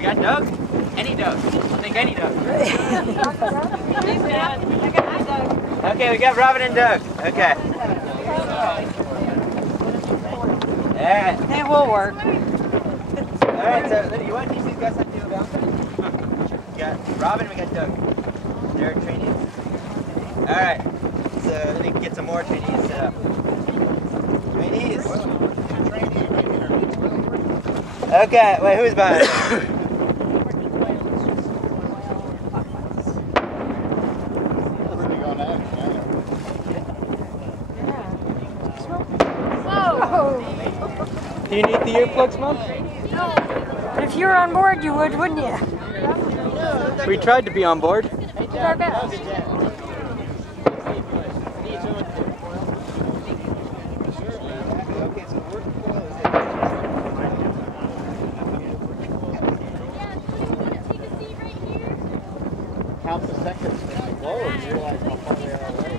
We got Doug? Any Doug? I think any Doug. Okay, we got Robin and Doug. Okay. Alright. It will work. Alright, so you want to teach these guys how to do a bouncer? We got Robin, we got Doug. They're trainees. Alright. So let me get some more trainees set up. Trainees. Okay, wait, who's behind? Do you need the earplugs, Mom? No. But if you were on board, you would, wouldn't you? We tried to be on board. We did our best. Count the seconds when they blow and realize how far they are away.